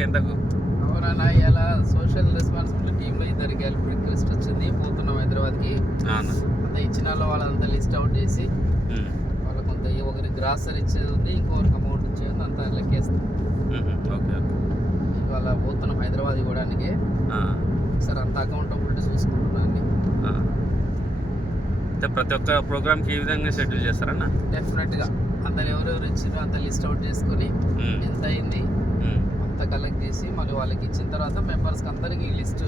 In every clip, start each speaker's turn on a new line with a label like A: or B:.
A: లెక్క ఎంతకు
B: అవునన్నా ఇలా సోషల్ రెస్పాన్సిబిలిటీ ఇద్దరికి హెల్ప్ రిక్వెస్ట్ వచ్చింది. పోతున్నాం హైదరాబాద్కి. అంత ఇచ్చిన వాళ్ళు వాళ్ళంతా లిస్ట్ అవుట్ చేసి
A: ఉమ్,
B: వాళ్ళకి కొంత ఒకరికి గ్రాసరీ ఇచ్చేది ఉంది ఇంకొకరికి అమౌంట్ ఇచ్చేది అంతా లెక్కేస్తాం.
A: Okay okay.
B: ఇవాళ పోతున్నాం హైదరాబాద్ ఇవ్వడానికి. సార్ అంత అకౌంటబిలిటీ చూసుకుంటున్నాను అన్ని
A: ఆ. అయితే ప్రతి ఒక్క ప్రోగ్రామ్కి ఈ విధంగా షెడ్యూల్ చేస్తారన్న?
B: డెఫినెట్గా అందరు ఎవరెవరు ఇచ్చిందో అంత లిస్ట్ అవుట్ చేసుకొని ఎంత అయింది మళ్ళీ వాళ్ళకి ఇచ్చిన తర్వాత మెంబర్స్కి అందరికీ లిస్ట్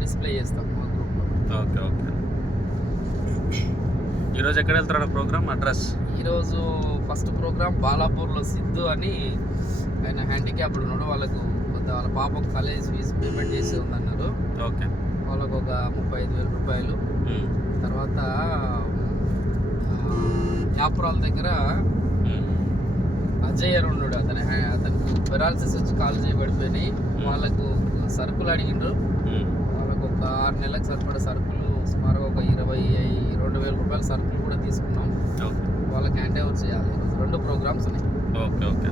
B: డిస్ప్లే చేస్తాం మా గ్రూప్లో
A: ఓకే ఓకే. ఈరోజు ఎక్కడ వెళ్తారన్న ప్రోగ్రామ్? అడ్రస్
B: ఈరోజు ఫస్ట్ ప్రోగ్రామ్ బాలాపూర్లో సిద్ధు అని ఆయన హ్యాండిక్యాప్డ్ ఉన్నాడు. వాళ్ళకు కొంత వాళ్ళ పాపకు కాలేజ్ ఫీజు పేమెంట్ చేసి ఉందన్నారు.
A: ఓకే.
B: వాళ్ళకు ఒక ముప్పై ఐదు వేల రూపాయలు. తర్వాత యాపురాల దగ్గర అజయ్ ఉన్నాడు. అతని అతనికి పెరాలసిస్ వచ్చి కాలు చేయబడిపోయినాయి వాళ్ళకు సరుకులు అడిగిండ్రు. వాళ్ళకు ఒక ఆరు నెలలకు సరిపడే సరుకులు సుమారుగా ఒక ఇరవై రెండు వేల రూపాయల సరుకులు కూడా తీసుకున్నాం. వాళ్ళకి హ్యాండ్ ఓవర్ చేయాలి. రెండు ప్రోగ్రామ్స్ ఉన్నాయి.
A: Okay okay.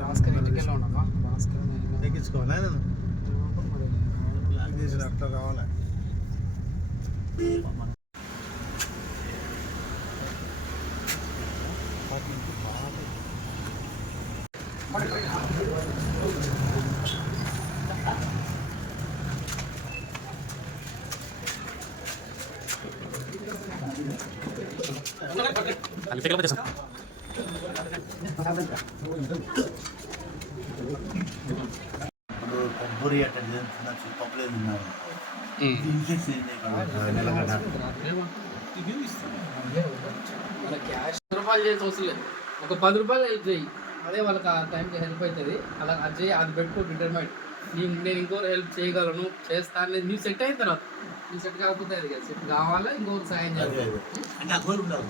B: భాస్కర్ ఇంటికెళ్ళి భాస్కర్
C: ఎక్కించుకోవాలా నేను ప్లాన్
D: ఇప్పుడు కొబ్బరి అట్లా పప్పులేదు తిన్నారు
B: రూపాయలు చేసి అవసరం లేదు ఒక పది రూపాయలు హెల్ప్ చేయి అదే. వాళ్ళకి ఆ టైంకి హెల్ప్ అవుతుంది అలా అది చేయి అది పెట్టుకో డిటర్మైండ్ నేను నేను ఇంకో హెల్ప్ చేయగలను చేస్తాను అనేది నువ్వు సెట్ అయిన తర్వాత నువ్వు సెట్ కాకపోతే అది కదా సెట్ కావాలా ఇంకొకరు సాయం చేయాలి
D: అంటే ఆ గోరు ఉండాలి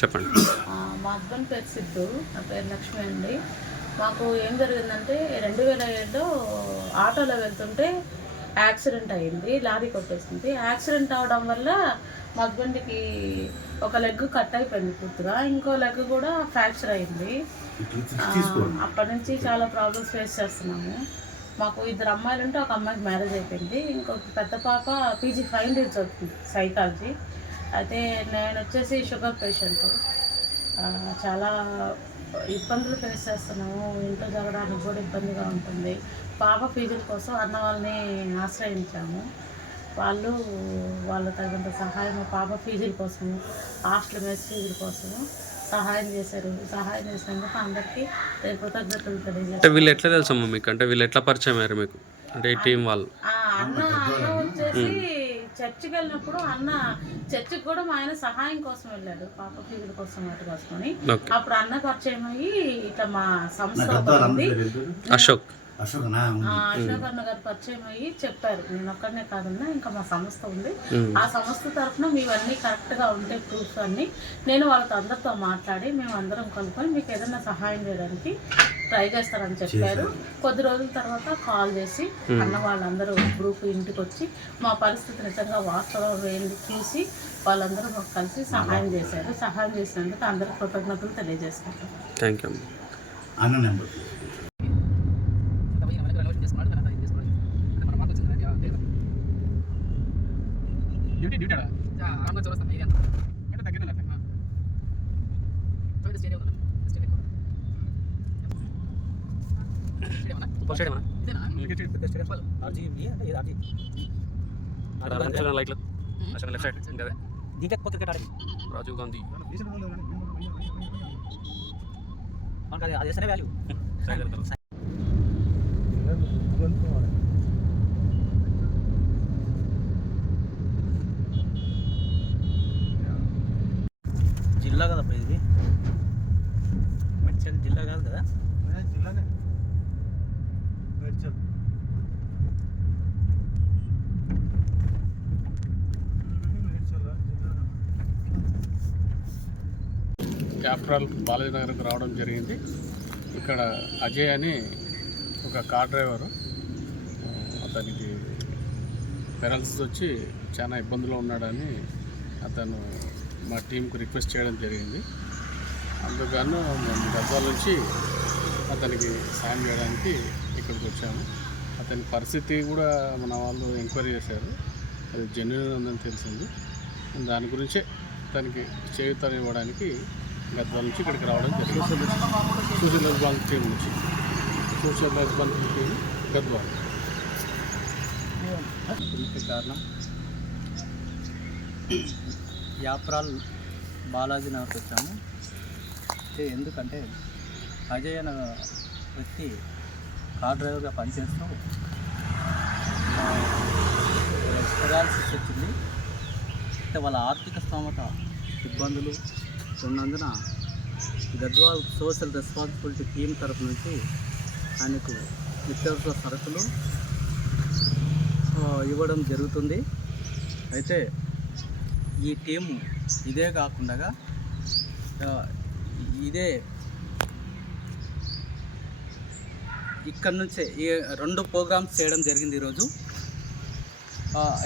A: చెప్పండి.
E: మా హస్బెండ్ పేరు సిద్ధు నా పేరు లక్ష్మి అండి. మాకు ఏం జరిగిందంటే రెండు వేల ఏడులో ఆటోలో వెళ్తుంటే యాక్సిడెంట్ అయ్యింది లారీ కొట్టేసింది. యాక్సిడెంట్ అవడం వల్ల మా హస్బెండ్కి ఒక లెగ్ కట్ అయిపోయింది పూర్తిగా ఇంకో లెగ్ కూడా ఫ్రాక్చర్ అయింది అప్పటి నుంచి చాలా ప్రాబ్లమ్స్ ఫేస్ చేస్తున్నాము. మాకు ఇద్దరు అమ్మాయిలు ఉంటే ఒక అమ్మాయికి మ్యారేజ్ అయిపోయింది. ఇంకొక పెద్ద పాప పీజీ ఫైవ్ హండ్రెడ్ చదువుతుంది సైకాలజీ. అయితే నేను వచ్చేసి షుగర్ పేషెంట్. చాలా ఇబ్బందులు ఫేస్ చేస్తున్నాము. ఇంట్లో జరగడానికి కూడా ఇబ్బందిగా ఉంటుంది. పాప ఫీజుల కోసం అన్న వాళ్ళని ఆశ్రయించాము. వాళ్ళు వాళ్ళు తగినంత సహాయం పాప ఫీజుల కోసం హాస్టల్ మెస్ ఫీజుల కోసం సహాయం చేశారు. సహాయం చేసినందుకు అందరికీ కృతజ్ఞతలు
A: అంటే వీళ్ళు ఎట్లా తెలుసమ్మా మీకు? అంటే వీళ్ళు ఎట్లా పరిచయం అయ్యారు మీకు? అంటే ఈ టీం వాళ్ళు?
E: ఆ అన్న అన్న వచ్చేసి చర్చికి వెళ్ళినప్పుడు అన్న చర్చికి కూడా మా ఆయన సహాయం కోసం వెళ్ళాడు. పాప ఫీజుల కోసం వాటి కోసమని అప్పుడు అన్న పరిచయం అయ్యి ఇట్లా మా సంస్థ ఒకటి ఉంది.
A: అశోక్.
D: అశోకనా?
E: అశోక్ అన్న గారు పరిచయం అయ్యి చెప్పారు. నేను ఒక్కడనే కాదన్నా ఇంకా మా సంస్థ ఉంది. ఆ సంస్థ తరఫున మీవన్నీ కరెక్ట్గా ఉంటే ప్రూఫ్స్ అన్ని నేను వాళ్ళతో అందరితో మాట్లాడి మేము అందరం కలుపుకొని మీకు ఏదైనా సహాయం చేయడానికి ట్రై చేస్తారని చెప్పారు. కొద్ది రోజుల తర్వాత కాల్ చేసి అన్న వాళ్ళందరూ గ్రూప్ ఇంటికి వచ్చి మా పరిస్థితి నిజంగా వాస్తవం ఏంటి చూసి వాళ్ళందరూ మాకు కలిసి సహాయం చేశారు. సహాయం చేసినందుకు అందరికి కృతజ్ఞతలు తెలియజేసుకుంటాం
A: థ్యాంక్ యూ
D: అన్న నెంబర్.
A: లైట్లు లెఫ్ట్ సైడ్ ఇంకా
F: దీంట్లో ఎక్కువ క్రికెట్ ఆడేది
A: రాజీవ్ గాంధీ
F: మనకు అది అది సరే వాల్యూ
G: క్యాపిటల్ బాలాజీ నగర్కి రావడం జరిగింది. ఇక్కడ అజయ్ అని ఒక కార్ డ్రైవరు అతనికి పెరల్సిస్ వచ్చి చాలా ఇబ్బందులో ఉన్నాడని అతను మా టీంకు రిక్వెస్ట్ చేయడం జరిగింది. అందుకను మేము గద్వాల నుంచి అతనికి సాయం చేయడానికి ఇక్కడికి వచ్చాము. అతని పరిస్థితి కూడా మన వాళ్ళు ఎంక్వైరీ చేశారు. అది జెన్యున్ ఉందని తెలిసింది. దాని గురించే అతనికి చేయుతాను ఇవ్వడానికి గద్వాల నుంచి ఇక్కడికి రావడం జరిగింది. సోషల్ హెల్త్ టీం నుంచి సోషల్ హెల్త్ టీం గద్వాల
F: కారణం యాప్రాల్ బాలాజీ నగర్కి వచ్చాము. ఎందుకంటే అజయ్ అనే వ్యక్తి కార్ డ్రైవర్గా పనిచేస్తూ పెరాలసిస్ వచ్చింది. అంటే వాళ్ళ ఆర్థిక స్తోమత ఇబ్బందులు ఉన్నందున గద్వాల్ సోషల్ రెస్పాన్సిబిలిటీ టీం తరపు నుంచి ఆయనకు నిత్యావసర సరుకులు ఇవ్వడం జరుగుతుంది. అయితే ఈ టీం ఇదే కాకుండా ఇదే ఇక్కడ నుంచే ఈ రెండు ప్రోగ్రామ్స్ చేయడం జరిగింది ఈరోజు.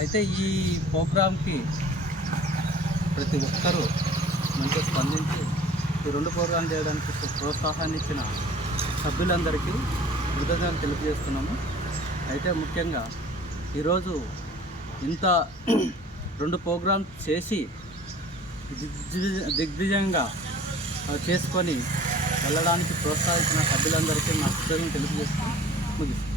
F: అయితే ఈ ప్రోగ్రామ్కి ప్రతి ఒక్కరూ మంచిగా స్పందించి ఈ రెండు ప్రోగ్రాం చేయడానికి ప్రోత్సాహాన్ని ఇచ్చిన సభ్యులందరికీ కృతజ్ఞతలు తెలియజేస్తున్నాము. అయితే ముఖ్యంగా ఈరోజు ఇంత రెండు ప్రోగ్రామ్స్ చేసి దిగ్విజ- దిగ్విజయంగా చేసుకొని వెళ్ళడానికి ప్రోత్సహించిన సభ్యులందరికీ నా కృతజ్ఞతలు తెలియజేస్తూ ముగిస్తాను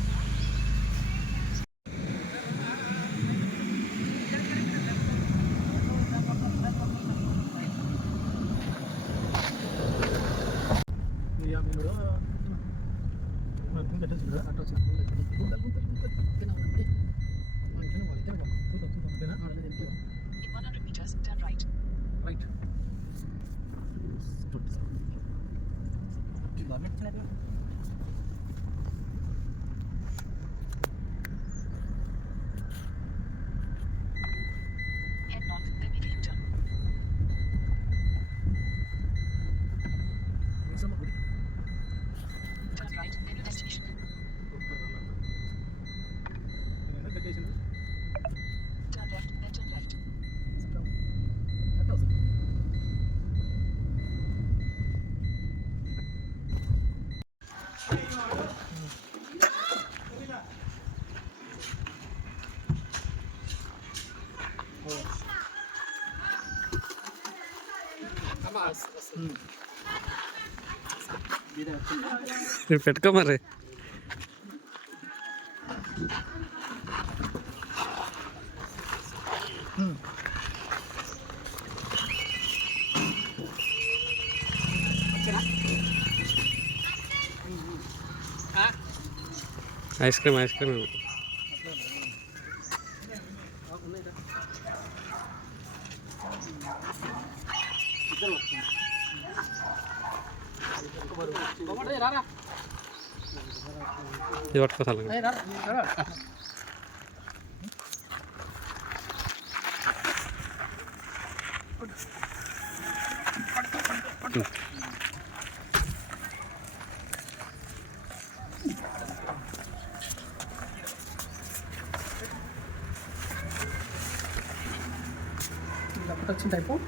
F: 100 meters, turn right. Right.
A: Do you love it, పెట్టుకో మరి. Ice cream ice cream. ये वाट
B: कसा लगे
C: 나
H: 프로덕션 달고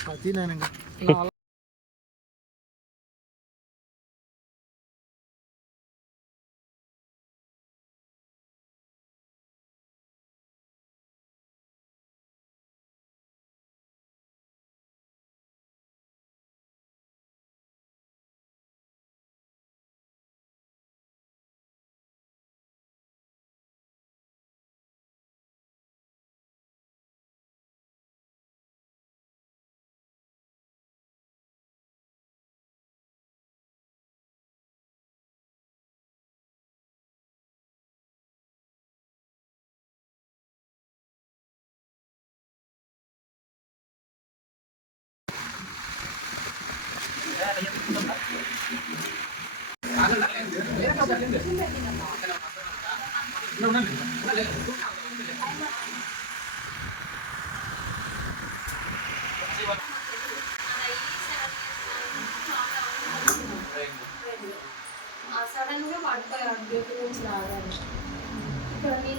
H: సడన్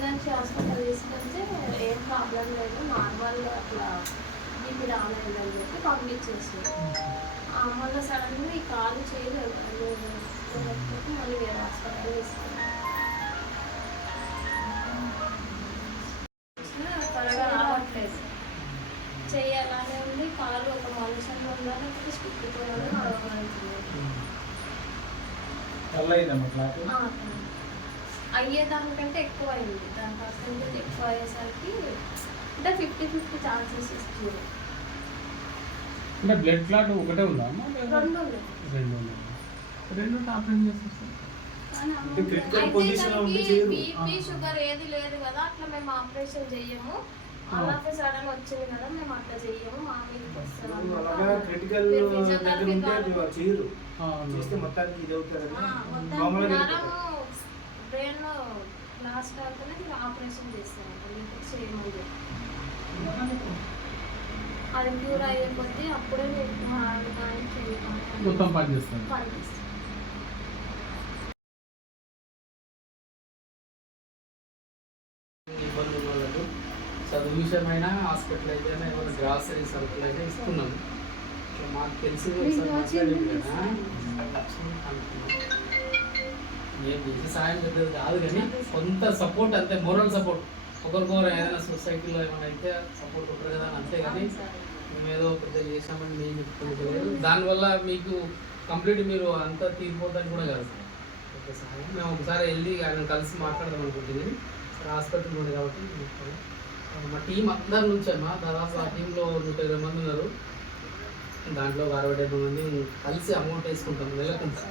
H: మీనాక్షి హాస్పిటల్ తీసుకెళ్తే ఏం ప్రాబ్లం లేదు నార్మల్ అట్లా బీపీ రాలేదు అని చెప్పి పంపించేసి ఆ, మళ్ళీ సడన్గా ఈ కాలు చేయలేదు. మళ్ళీ వేరే హాస్పిటల్ తీసుకెళ్ళి త్వరగా రావట్లేదు. చెయ్యాలనే ఉంది. కాలు ఒక మనుషులు ఉండాలి లేకపోతే స్టిక్ పోయాలి నడవగలుగుతుంది ఆ, అయ్యేదానికంటే ఎక్కువ అయింది. దాని పర్సెంటేజ్ ఎక్కువ అయ్యేసరికి అంటే ఫిఫ్టీ ఫిఫ్టీ ఛాన్సెస్ ఇస్తుంది.
G: అంటే బ్లడ్ క్లాట్ ఒకటే ఉందా
H: రెండు ఉన్నాయి.
G: రెండు ఉన్నాయి. రెండు ఆపరేషన్
H: బీపీ షుగర్ ఏది లేదు కదా అట్లా మేము ఆపరేషన్ చెయ్యము. అలాగే సడన్ వచ్చింది కదా మేము అట్లా చెయ్యము. మా మీదకి.
C: చేస్తే మొత్తానికి ఇది అవుతారని
H: ఆ, మొత్తం
C: మామూలుగా
H: నరము బ్రెయిన్లో లాస్ట్ మీరు ఆపరేషన్ చేస్తారంట చేయమని చెప్పి అది క్యూర్ అయ్యే కొద్దీ అప్పుడే మీకు హార్ట్ కానీ చెయ్యి కానీ
G: మొత్తం పని చేస్తారు
H: పనిచేస్తుంది
B: ఇబ్బంది ఉన్న వాళ్ళకు చదువు విషయమైనా హాస్పిటల్ అయితే ఏమైనా గ్రాసరీ సరుకులు అయితే ఇస్తున్నాము. మాకు తెలిసి నేను చేసే సాయం పెద్దది కాదు కానీ కొంత సపోర్ట్ అంతే మోరల్ సపోర్ట్ ఒకరికొకరు ఏదైనా సొసైటీలో ఏమైనా అయితే సపోర్ట్ ఉంటారు కదా అని అంతే కానీ మేము ఏదో పెద్ద చేసామని మేము చెప్పుకుంటే దానివల్ల మీకు కంప్లీట్ మీరు అంతా తీరిపోద్దని కూడా కాదు సార్. మేము ఒకసారి వెళ్ళి ఆయన కలిసి మాట్లాడదాం అనుకుంటుంది సార్ హాస్పిటల్ ఉంది కాబట్టి మా టీం అందరి నుంచి అమ్మా. దాదాపు ఆ టీంలో నూట ఇరవై మంది ఉన్నారు. దాంట్లో అరవై డెబ్బై మంది కలిసి అమౌంట్ వేసుకుంటాం వెళ్ళకుండా.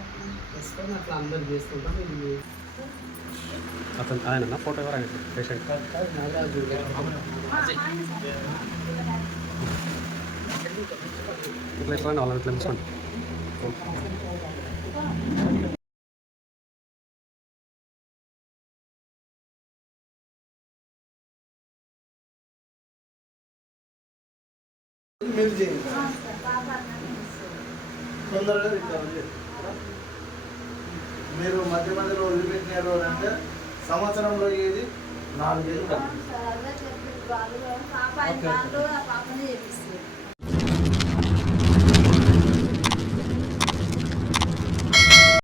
B: వేసుకొని అట్లా అందరు చేసుకుంటాం ఇది
A: అతను ఆయన ఫోటో ఎవరు ఆయన పేషెంట్?
B: నాగార్జున గారు.
A: ఇట్లా ఇట్లా వాళ్ళని ఇట్లా
C: మీరు చేయండి తొందరగా రికవర్ చేయండి మీరు మధ్య మధ్యలో వదిలిపెట్టినారు అని అంటే సంవత్సరంలో ఏది? నాలుగేళ్ళు